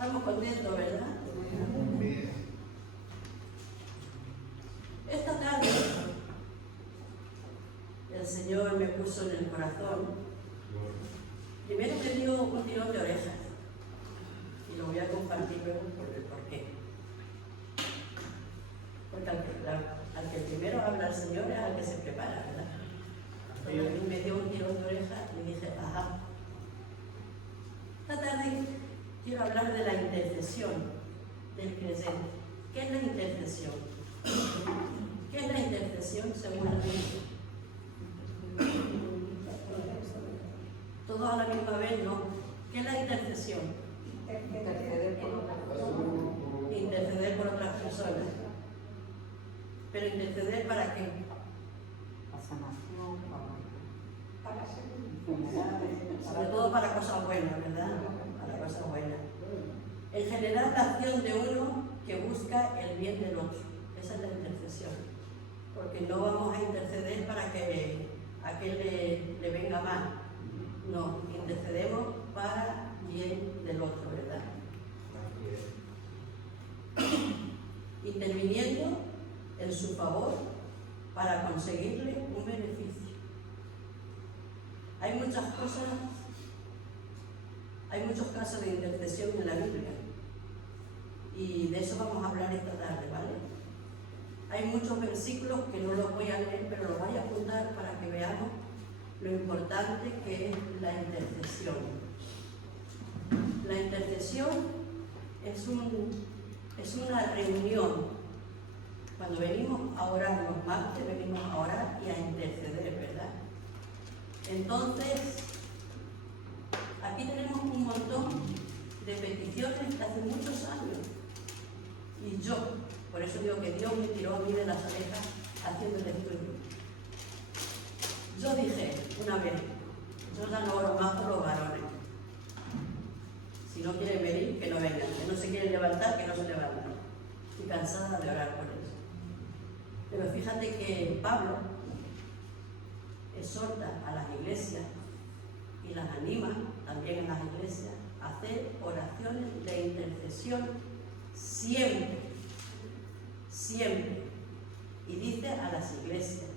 Estamos contentos, ¿verdad? Esta tarde el Señor me puso en el corazón. Primero me dio un tirón de orejas y lo voy a compartir luego por el porqué. Porque al que primero habla el Señor es al que se prepara, ¿verdad? Cuando a mí me dio un tirón de orejas y dije, ajá. Esta tarde quiero hablar de la intercesión del creyente. ¿Qué es la intercesión? ¿Qué es la intercesión según la Biblia? Todos a la misma vez, ¿no? ¿Qué es la intercesión? Interceder por otras personas. ¿Pero interceder para qué? Sobre todo para cosas buenas, ¿verdad? Para cosas buenas. En general, la acción de uno que busca el bien del otro. Esa es la intercesión. Porque no vamos a interceder para que a aquel le venga mal. No, intercedemos para bien del otro, ¿verdad? Interviniendo en su favor para conseguirle un beneficio. Hay muchas cosas, hay muchos casos de intercesión en la Biblia y de eso vamos a hablar esta tarde, ¿vale? Hay muchos versículos que no los voy a leer, pero los voy a apuntar para que veamos lo importante que es la intercesión. La intercesión es una reunión. Cuando venimos a orar los martes, venimos a orar y a interceder, ¿verdad? Entonces, aquí tenemos un montón de peticiones de hace muchos años. Y yo, por eso digo que Dios me tiró a mí de las orejas haciendo el estudio. Yo dije una vez, yo ya no oro más por los varones. Si no quieren venir, que no vengan. Si no se quieren levantar, que no se levanten. Estoy cansada de orar por eso. Pero fíjate que Pablo exhorta a las iglesias y las anima también a las iglesias a hacer oraciones de intercesión siempre, siempre. Y dice a las iglesias.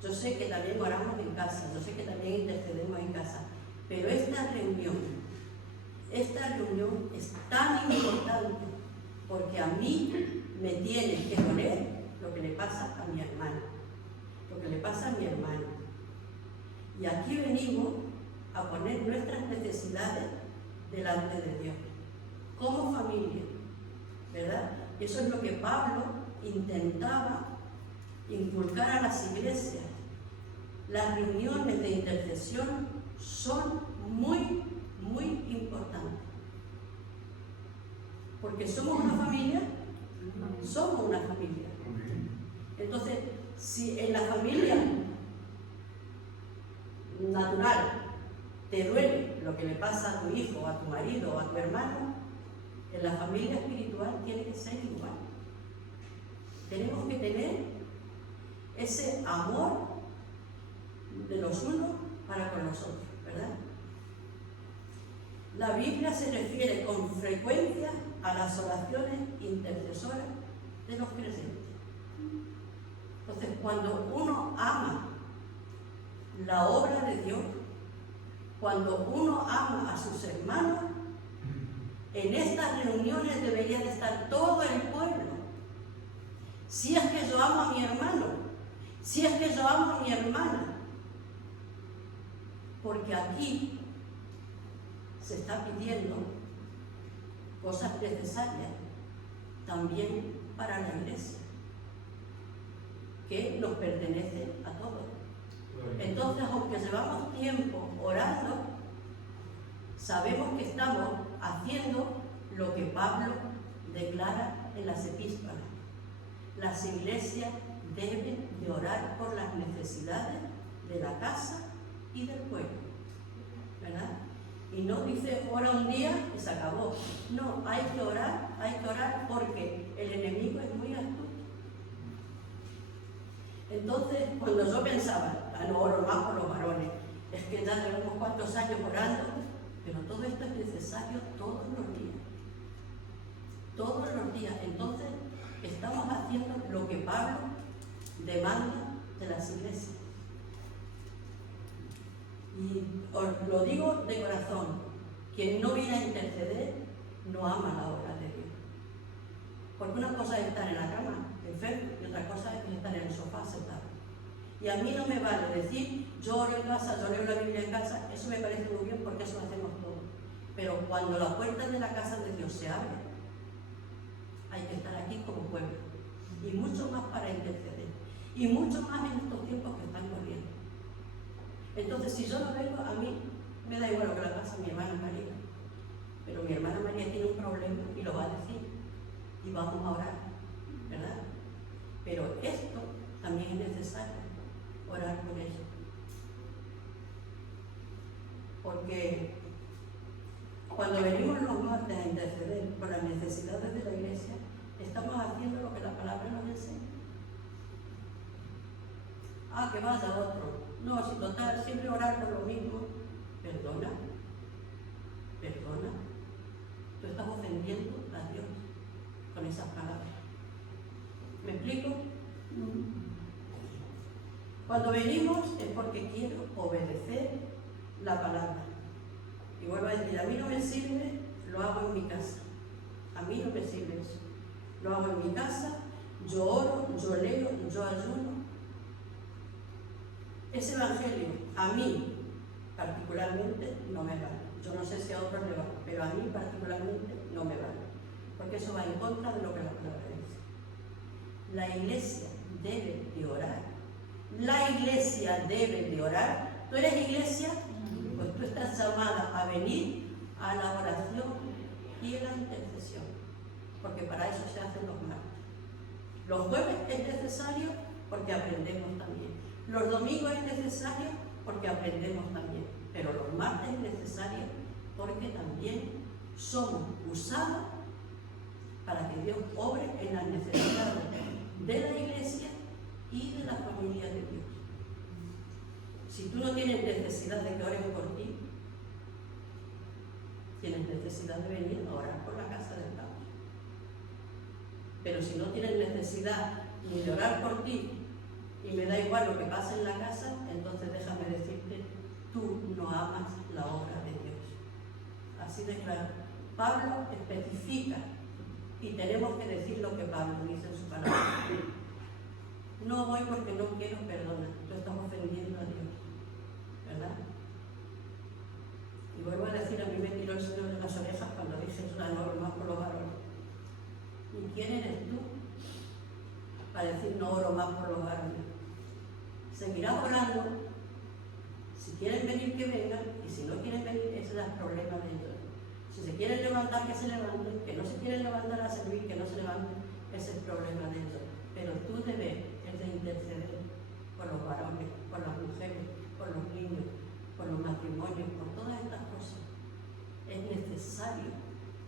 Yo sé que también oramos en casa, yo sé que también intercedemos en casa, pero esta reunión es tan importante porque a mí me tiene que doler lo que le pasa a mi hermano, lo que le pasa a mi hermano. Y aquí venimos a poner nuestras necesidades delante de Dios, como familia, ¿verdad? Y eso es lo que Pablo intentaba inculcar a las iglesias. Las reuniones de intercesión son muy, muy importantes. Porque somos una familia, somos una familia. Entonces, si en la familia natural te duele lo que le pasa a tu hijo, a tu marido o a tu hermano, en la familia espiritual tiene que ser igual. Tenemos que tener ese amor de los unos para con los otros, ¿verdad? La Biblia se refiere con frecuencia a las oraciones intercesoras de los creyentes. Entonces, cuando uno ama la obra de Dios, cuando uno ama a sus hermanos, en estas reuniones debería de estar todo el pueblo. Si es que yo amo a mi hermano, si es que yo amo a mi hermana, porque aquí se está pidiendo cosas necesarias también para la iglesia, que nos pertenece a todos. Entonces, aunque llevamos tiempo orando, sabemos que estamos haciendo lo que Pablo declara en las epístolas. Las iglesias deben de orar por las necesidades de la casa y del pueblo, ¿verdad? Y no dice ora un día y se acabó. No, hay que orar porque el enemigo es muy astuto. Entonces, cuando yo pensaba, no oro más por los varones, es que ya llevamos cuántos años orando, pero todo esto es necesario todos los días. todos los días. Entonces, estamos haciendo lo que Pablo demanda de las iglesias. Y os lo digo de corazón, quien no viene a interceder no ama la obra de Dios. Porque una cosa es estar en la cama, enfermo, y otra cosa es estar en el sofá sentado. Y a mí no me vale decir, yo oro en casa, yo leo la Biblia en casa, eso me parece muy bien porque eso lo hacemos todos. Pero cuando la puerta de la casa de Dios se abre, hay que estar aquí como pueblo. Y mucho más para interceder. Y mucho más en estos tiempos que están corriendo. Entonces, si yo no vengo, a mí me da igual lo que le pasa a mi hermana María. Pero mi hermana María tiene un problema y lo va a decir. Y vamos a orar, ¿verdad? Pero esto también es necesario, orar por ella. Porque cuando venimos los martes a interceder por las necesidades de la iglesia, estamos haciendo lo que la palabra nos enseña. Ah, que vaya otro. No, si total, siempre orar por lo mismo. Perdona. Perdona. Tú estás ofendiendo a Dios con esas palabras. ¿Me explico? Cuando venimos es porque quiero obedecer la palabra. Y vuelvo a decir, a mí no me sirve, lo hago en mi casa. A mí no me sirve eso. Lo hago en mi casa, yo oro, yo leo, yo ayuno. Ese evangelio a mí particularmente no me vale. Yo no sé si a otros le vale, pero a mí particularmente no me vale. Porque eso va en contra de lo que la palabra dice. La iglesia debe de orar. La iglesia debe de orar. ¿Tú eres iglesia? Pues tú estás llamada a venir a la oración y a la intercesión. Porque para eso se hacen los martes. Los jueves es necesario porque aprendemos también. Los domingos es necesario porque aprendemos también. Pero los martes es necesario porque también somos usados para que Dios obre en las necesidades de la iglesia y de la familia de Dios. Si tú no tienes necesidad de que oren por ti, tienes necesidad de venir a orar por la casa del Padre. Pero si no tienes necesidad ni de orar por ti y me da igual lo que pasa en la casa, entonces déjame decirte, tú no amas la obra de Dios. Así de claro. Pablo especifica y tenemos que decir lo que Pablo dice en su palabra. No voy porque no quiero perdonar, tú estás ofendiendo a Dios, ¿verdad? Y vuelvo a decir, a mí me tiró el Señor de las orejas cuando dije es una norma por los varones. ¿Y quién eres tú para decir no oro más por los varones? Seguirás orando. Si quieren venir, que vengan, y si no quieren venir, ese es el problema de ellos. Si se quieren levantar, que se levanten, que no se quieren levantar a servir, que no se levanten, ese es el problema de ellos. Pero tu deber es de interceder por los varones, por las mujeres, por los niños, por los matrimonios, por todas estas cosas. Es necesario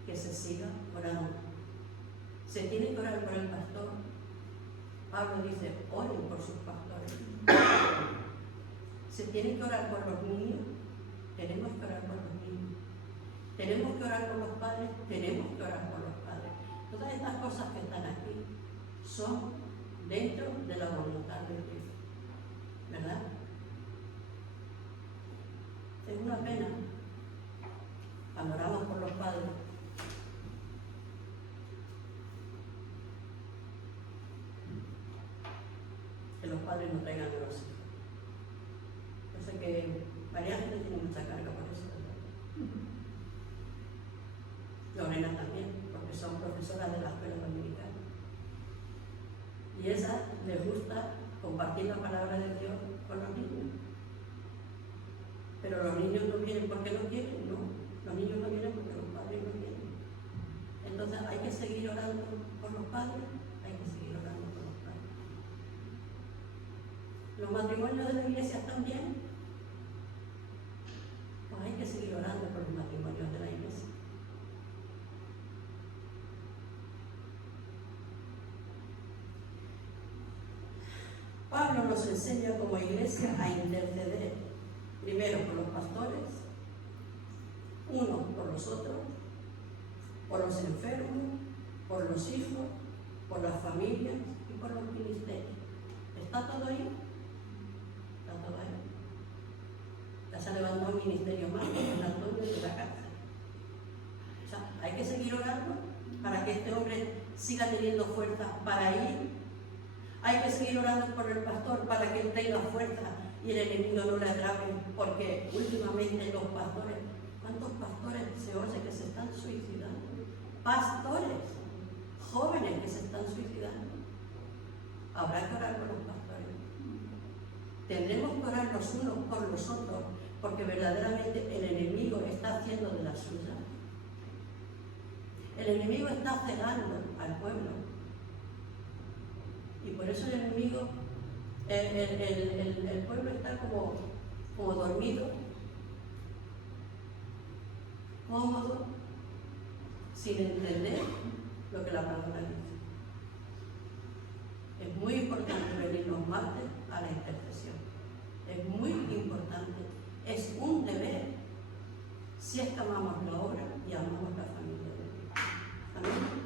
que se siga orando. Se tiene que orar por el pastor. Pablo dice, oren por sus pastores. Se tiene que orar por los niños, tenemos que orar por los niños. Tenemos que orar por los padres, tenemos que orar por los padres. Todas estas cosas que están aquí son dentro de la voluntad de Dios, ¿verdad? Es una pena cuando oramos por los padres. Que los padres no traigan a los hijos. Yo sé que María Ángeles tiene mucha carga por eso, ¿verdad? Lorena también, porque son profesoras de la escuela dominical. Y esa les gusta compartir la palabra de Dios con los niños. Pero los niños no vienen porque no quieren, no. Los niños no vienen porque los padres no quieren. Entonces hay que seguir orando por los padres, hay que seguir orando por los padres. ¿Los matrimonios de la iglesia están bien? Pues hay que seguir orando por los matrimonios de la iglesia. Pablo nos enseña como iglesia a interceder, primero por los pastores, unos por los otros, por los enfermos, por los hijos, por las familias y por los ministerios. ¿Está todo ahí? Está todo ahí. Ya se ha levantado un ministerio más, que es Antonio de la cárcel. O sea, hay que seguir orando para que este hombre siga teniendo fuerza para ir. Hay que seguir orando por el pastor para que él tenga fuerza y el enemigo no le atrape, porque últimamente los pastores, ¿cuántos pastores se oye que se están suicidando? Pastores, jóvenes que se están suicidando. Habrá que orar por los pastores. Tendremos que orar los unos por los otros, porque verdaderamente el enemigo está haciendo de la suya. El enemigo está cegando al pueblo. Y por eso el enemigo, el pueblo está como dormido, cómodo, sin entender lo que la palabra dice. Es muy importante venir los martes a la intercesión. Es muy importante. Es un deber si es que amamos la obra y amamos la familia de Dios. Amén.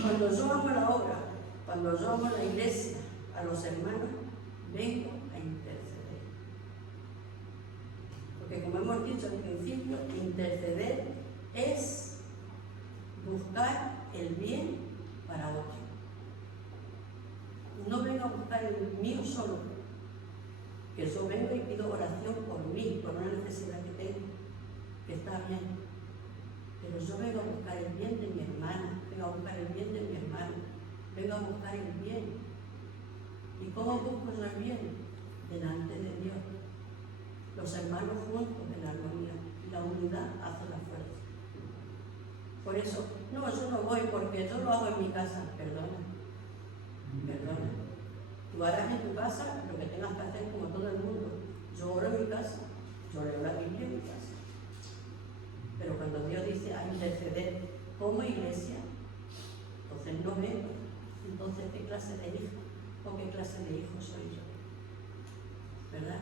Cuando yo amo la obra, cuando yo amo la iglesia, a los hermanos, vengo a interceder. Porque como hemos dicho al principio, interceder es buscar el bien para otro. No vengo a buscar el mío solo, que yo vengo y pido oración por mí, por una necesidad que tengo, que está bien. Pero yo vengo a buscar el bien de mi hermana, vengo a buscar el bien de mi hermano, vengo a buscar el bien. ¿Y cómo busco yo el bien? Delante de Dios. Los hermanos juntos en la armonía, y la unidad hace la fuerza. Por eso, no, yo no voy porque yo lo hago en mi casa. Perdona. Tú harás en tu casa lo que tengas que hacer como todo el mundo. Yo oro en mi casa, yo leo la Biblia en mi casa. Pero cuando Dios dice a interceder como iglesia, entonces no vengo. Entonces, ¿qué clase de hijo o qué clase de hijo soy yo? ¿Verdad?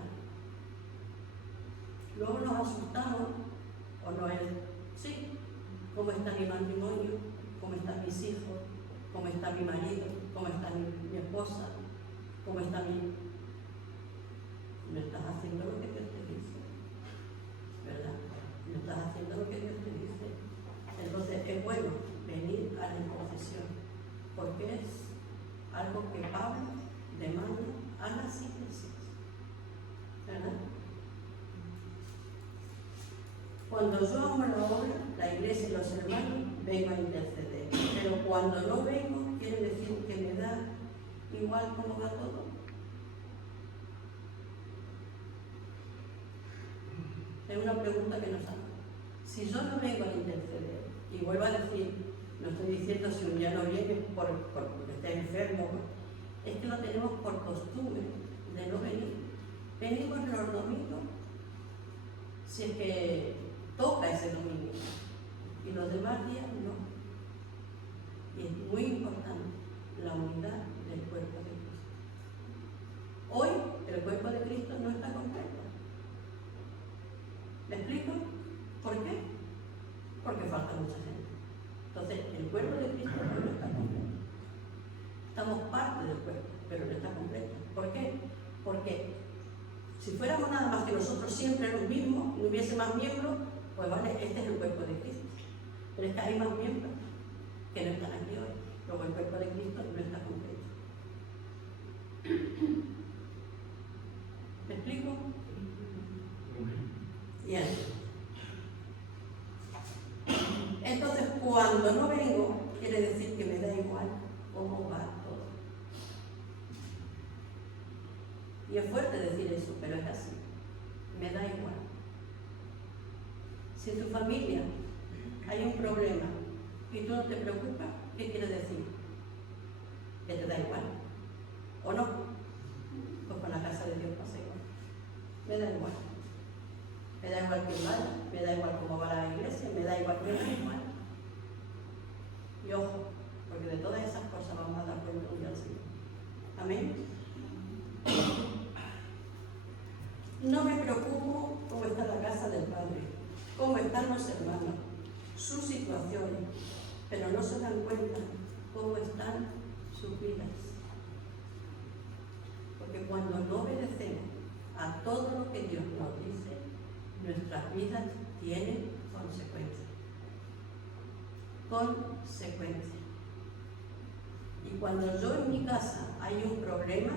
Luego nos asustamos, o no es, sí, ¿cómo está mi matrimonio? ¿Cómo están mis hijos? ¿Cómo está mi marido? ¿Cómo está mi esposa? ¿Cómo está mi...? ¿Me estás haciendo lo que Dios te dice? ¿Verdad? ¿Me estás haciendo lo que Dios te dice? Entonces es bueno venir a la intercesión, porque es algo que Pablo demanda a las iglesias. ¿Verdad? Cuando yo amo la obra, la iglesia y los hermanos, vengo a interceder. Pero cuando no vengo, quiere decir que me da igual cómo va todo. Es una pregunta que nos hace. Si yo no vengo a interceder, y vuelvo a decir, no estoy diciendo si un día no viene porque esté enfermo, es que lo tenemos por costumbre de no venir. Venimos los domingos, si es que toca ese domingo, y los demás días no. Y es muy importante la unidad del cuerpo de Cristo. Hoy el cuerpo de Cristo no está completo. ¿Me explico? ¿Por qué? Porque falta mucha gente. Entonces, el cuerpo de Cristo no está completo. Estamos parte del cuerpo, pero no está completo. ¿Por qué? Porque si fuéramos nada más que nosotros siempre los mismos, no hubiese más miembros, pues vale, este es el cuerpo de Cristo. Pero es que hay más miembros que no están aquí hoy. Luego el cuerpo de Cristo no está completo. ¿Me explico? Bien. Entonces, cuando no vengo, quiere decir que me da igual cómo va todo. Y es fuerte decir eso, pero es así. Me da igual. Si en tu familia hay un problema y tú no te preocupas, ¿qué quiere decir? Que te da igual. ¿O no? Pues con la casa de Dios pasa igual. Me da igual. Me da igual quién vaya, me da igual cómo va la iglesia, me da igual. Y ojo, porque de todas esas cosas vamos a dar cuenta un día al Señor. Amén. No me preocupo cómo está la casa del Padre, cómo están los hermanos. sus situaciones, pero no se dan cuenta cómo están sus vidas. Porque cuando no obedecemos a todo lo que Dios nos dice, nuestras vidas tienen consecuencias. Consecuencias. Y cuando yo en mi casa hay un problema,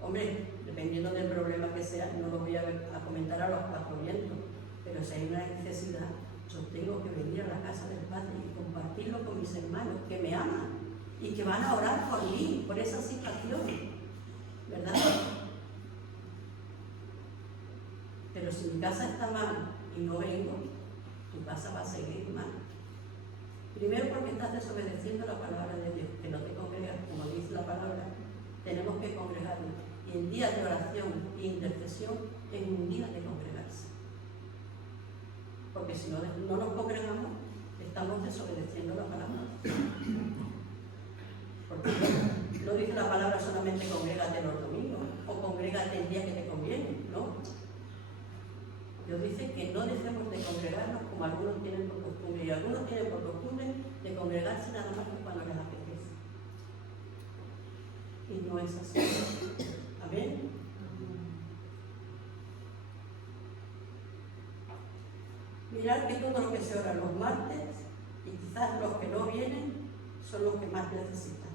hombre, dependiendo del problema que sea, no lo voy a comentar a los cuatro vientos, pero si hay una necesidad, yo tengo que venir a la casa del Padre y compartirlo con mis hermanos que me aman y que van a orar por mí, por esa situación, ¿verdad? Pero si mi casa está mal y no vengo, tu casa va a seguir mal. Primero porque estás desobedeciendo la palabra de Dios, que no te congregas, como dice la palabra, tenemos que congregarnos. Y el día de oración e intercesión es un día de congregarse. Porque si no nos congregamos, estamos desobedeciendo la palabra. Porque no dice la palabra solamente congrégate los domingos o congrégate el día que te conviene, ¿no? Dios dice que no dejemos de congregarnos como algunos tienen por costumbre, y algunos tienen por costumbre de congregarse nada más que cuando les apetece. Y no es así. Amén. Mirad que todo lo que se ora los martes, y quizás los que no vienen, son los que más necesitan.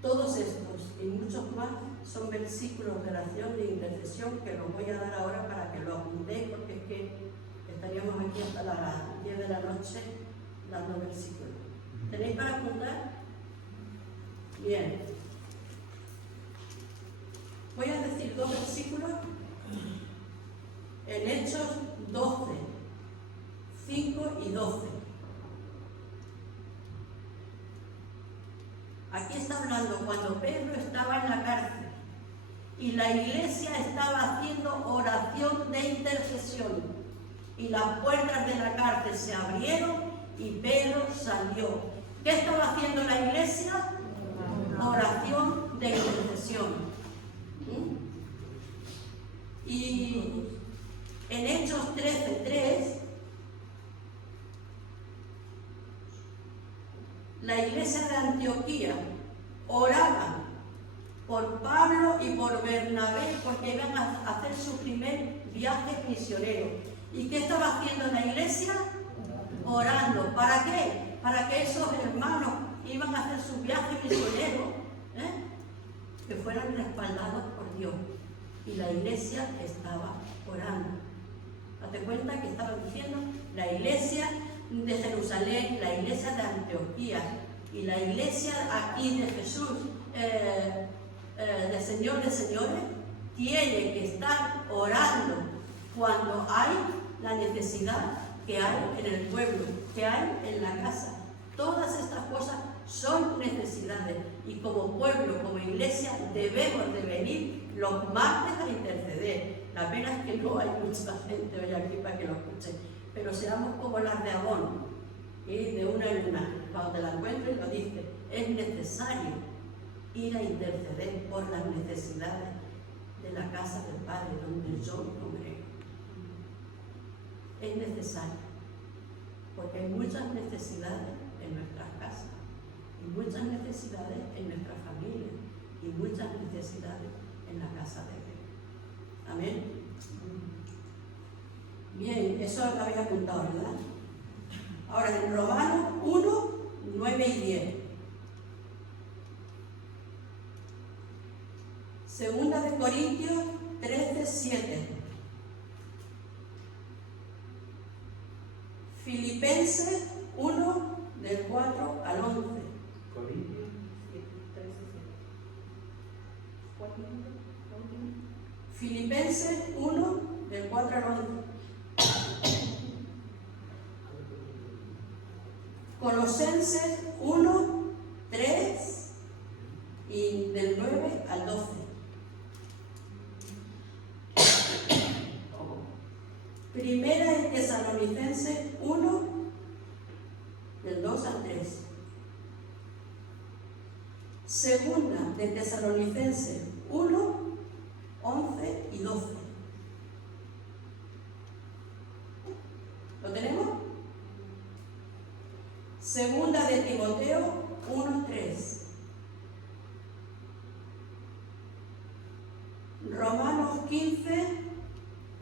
Todos estos y muchos más son versículos de oración e intercesión que los voy a dar ahora para que lo apuntéis, porque es que estaríamos aquí hasta las 10 de la noche dando versículos. ¿Tenéis para apuntar? Bien. Voy a decir dos versículos en Hechos 12, 5 y 12. Aquí está hablando cuando Pedro estaba en la cárcel y la iglesia estaba haciendo oración de intercesión y las puertas de la cárcel se abrieron y Pedro salió. ¿Qué estaba haciendo la iglesia? Oración de intercesión. Y en Hechos 13:3 la iglesia de Antioquía oraba por Pablo y por Bernabé porque iban a hacer su primer viaje misionero. ¿Y qué estaba haciendo la iglesia? Orando. ¿Para qué? Para que esos hermanos iban a hacer su viaje misionero, que fueran respaldados por Dios. Y la iglesia estaba orando. Date cuenta que estaban diciendo la iglesia de Jerusalén, la iglesia de Antioquía y la iglesia aquí de Jesús, de Señor de señores, tiene que estar orando cuando hay la necesidad que hay en el pueblo, que hay en la casa. Todas estas cosas son necesidades y como pueblo, como iglesia, debemos de venir los martes a interceder. La pena es que no hay mucha gente hoy aquí para que lo escuche, pero seamos como las de Abón, y de una en una. Cuando te la encuentres lo dice, es necesario ir a interceder por las necesidades de la casa del Padre, donde yo me congrego. Es necesario, porque hay muchas necesidades en nuestras casas, y muchas necesidades en nuestra familia, y muchas necesidades en la casa de Dios. Amén. Bien, eso lo había apuntado, ¿verdad? Ahora en Romanos 1, 9 y 10. Segunda de Corintios 13, 7. Filipenses 1, del 4 al 11. Corintios 13, 7. Filipenses 1, del 4 al 11. Colosenses 1, 3 y del 9 al 12. Primera de Tesalonicenses 1, del 2 al 3. Segunda de Tesalonicenses 1, 11 y 12. ¿Lo tenemos? Segunda de Timoteo 1:3. Romanos 15,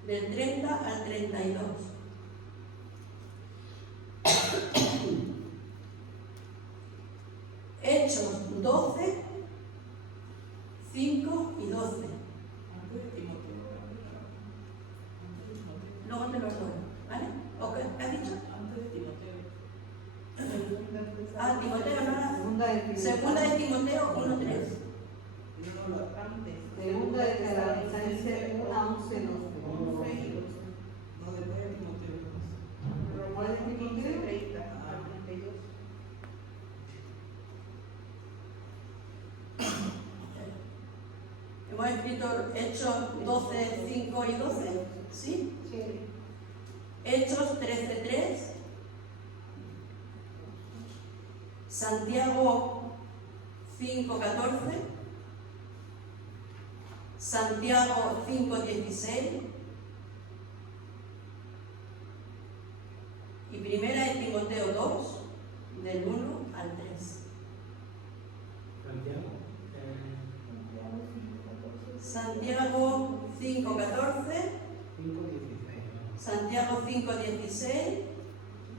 del 30 al 32. Hechos 12, 5 y 12. Antes de Timoteo. Luego te lo recuerdo, ¿vale? ¿O qué has dicho? Antes de Timoteo. Timoteo no era. Segunda de Timoteo 1:3. No, lo antes. Segunda de Tesalonicenses 1, 11, 12. No, después de Timoteo. ¿Cuál es Timoteo? 30 al 32. Hemos escrito Hechos 12, 5 y 12, ¿sí? Sí. Hechos 13:3. Santiago 5:14. Santiago 5:16. Y primera de Timoteo 2, del 1 al 3. Santiago 5:14. Santiago 5:16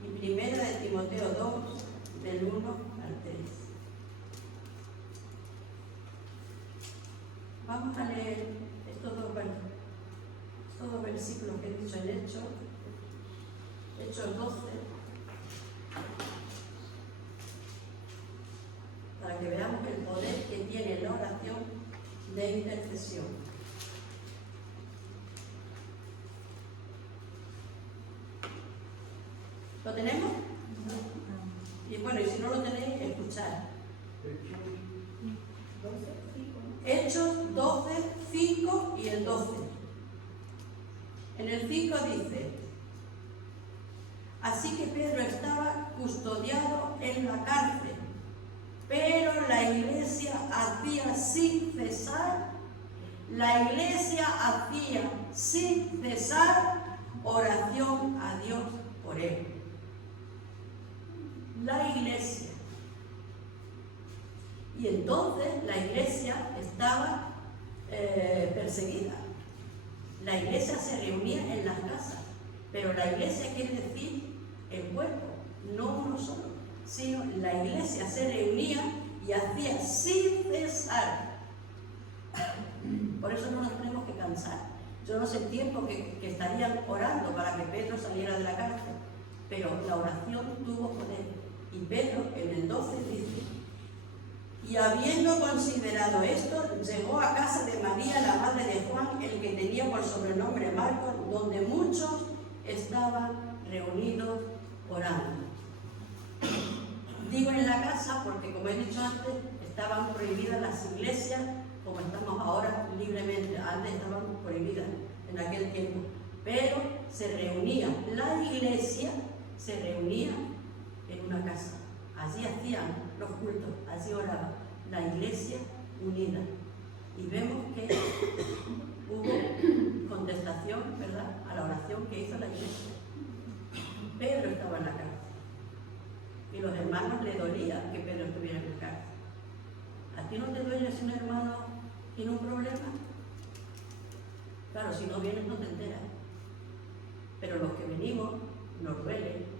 y primera de Timoteo 2, del 1 al 3. Vamos a leer estos dos versículos que he dicho en Hechos 12, para que veamos el poder que tiene la oración de intercesión. ¿Lo tenemos? Y bueno, y si no lo tenéis, escuchad. 12, 5. Hechos 12, 5 y el 12. En el 5 dice: así que Pedro estaba custodiado en la cárcel, pero la iglesia hacía sin cesar oración a Dios por él. La iglesia. Y entonces la iglesia estaba perseguida. La iglesia se reunía en las casas, pero la iglesia quiere decir el cuerpo, no uno solo, sino la iglesia se reunía y hacía sin cesar. Por eso no nos tenemos que cansar. Yo no sé el tiempo que estarían orando para que Pedro saliera de la cárcel, pero la oración tuvo poder. Y Pedro en el 12 dice: y habiendo considerado esto, llegó a casa de María, la madre de Juan, el que tenía por sobrenombre Marcos, donde muchos estaban reunidos orando. Digo en la casa porque, como he dicho antes, estaban prohibidas las iglesias como estamos ahora libremente. Antes estaban prohibidas en aquel tiempo. Pero se reunía, la iglesia se reunía en una casa. Allí hacían los cultos, allí oraban. La iglesia unida. Y vemos que hubo contestación, ¿verdad?, a la oración que hizo la iglesia. Pedro estaba en la cárcel. Y los hermanos le dolía que Pedro estuviera en la cárcel. ¿A ti no te duele si un hermano tiene un problema? Claro, si no vienes no te enteras. Pero los que venimos nos duele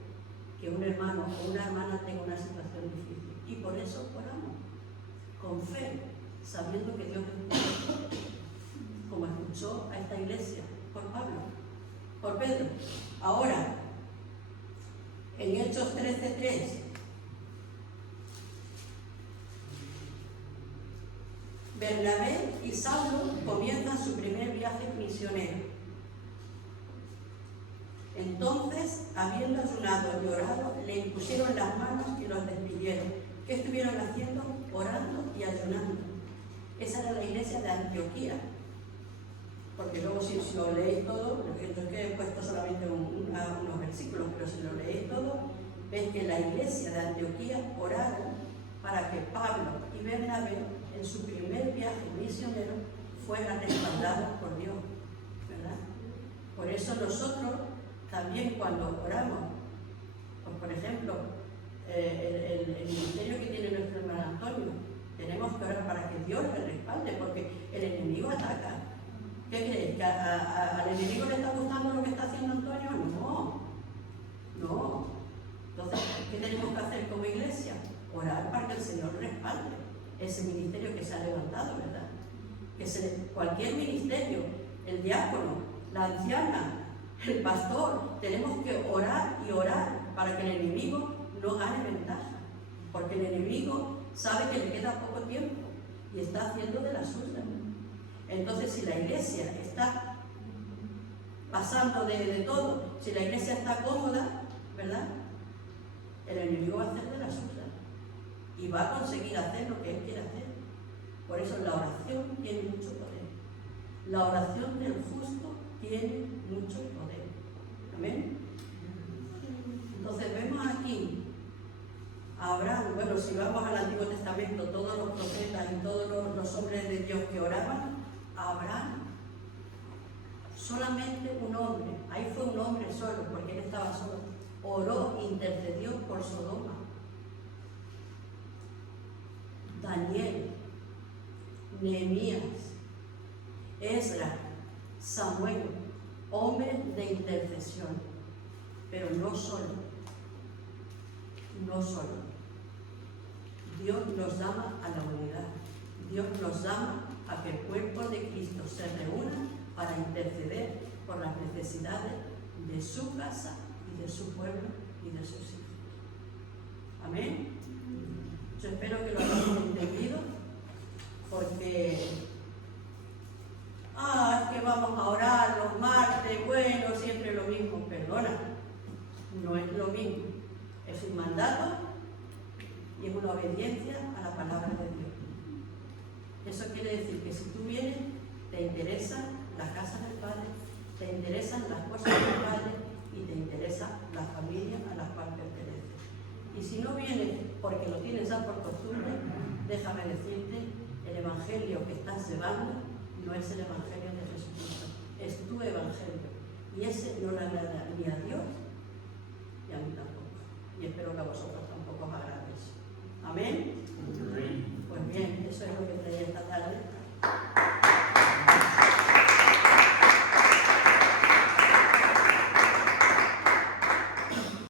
que un hermano o una hermana tenga una situación difícil. Y por eso oramos, con fe, sabiendo que Dios escucha, como escuchó a esta iglesia, por Pablo, por Pedro. Ahora, en Hechos 13:3, Bernabé y Saulo comienzan su primer viaje misionero. Entonces, habiendo ayunado y orado, le impusieron las manos y los despidieron. ¿Qué estuvieron haciendo? Orando y ayunando. Esa era la iglesia de Antioquía. Porque luego si lo leéis todo, yo es que he puesto solamente unos versículos, pero si lo leéis todo, ves que la iglesia de Antioquía oraron para que Pablo y Bernabé, en su primer viaje misionero, fueran respaldados por Dios, ¿verdad? Por eso nosotros también cuando oramos, pues por ejemplo, el ministerio que tiene nuestro hermano Antonio. Tenemos que orar para que Dios le respalde, porque el enemigo ataca. ¿Qué crees? ¿Que al enemigo le está gustando lo que está haciendo Antonio? No. Entonces, ¿qué tenemos que hacer como iglesia? Orar para que el Señor respalde ese ministerio que se ha levantado, ¿verdad? Cualquier ministerio, el diácono, la anciana, el pastor, tenemos que orar y orar para que el enemigo no gane ventaja, porque el enemigo sabe que le queda poco tiempo y está haciendo de la suya. Entonces, si la iglesia está pasando de todo, si la iglesia está cómoda, ¿verdad? El enemigo va a hacer de la suya y va a conseguir hacer lo que él quiere hacer. Por eso la oración tiene mucho poder. La oración del justo tiene mucho poder. Amén. Entonces vemos aquí a Abraham. Bueno, si vamos al Antiguo Testamento, todos los profetas y todos los hombres de Dios que oraban, Abraham, solamente un hombre, ahí fue un hombre solo, porque él estaba solo, oró, intercedió por Sodoma. Daniel, Nehemías, Esdras, Samuel, hombres de intercesión, pero no solo. Dios nos llama a la unidad. Dios nos llama a que el cuerpo de Cristo se reúna para interceder por las necesidades de su casa y de su pueblo y de sus hijos. Amén. Yo espero que lo hayamos entendido, porque es que vamos a orar los martes, bueno, siempre lo mismo. Perdona, no es lo mismo. Es un mandato y es una obediencia a la palabra de Dios. Eso quiere decir que si tú vienes, te interesa la casa del Padre, te interesan las cosas del Padre y te interesa la familia a la cual perteneces. Y si no vienes porque lo tienes ya por costumbre, déjame decirte, el evangelio que estás llevando no es el evangelio de Jesucristo, es tu evangelio. Y ese no le agrada ni a Dios ni a mí tampoco. Y espero que a vosotros tampoco.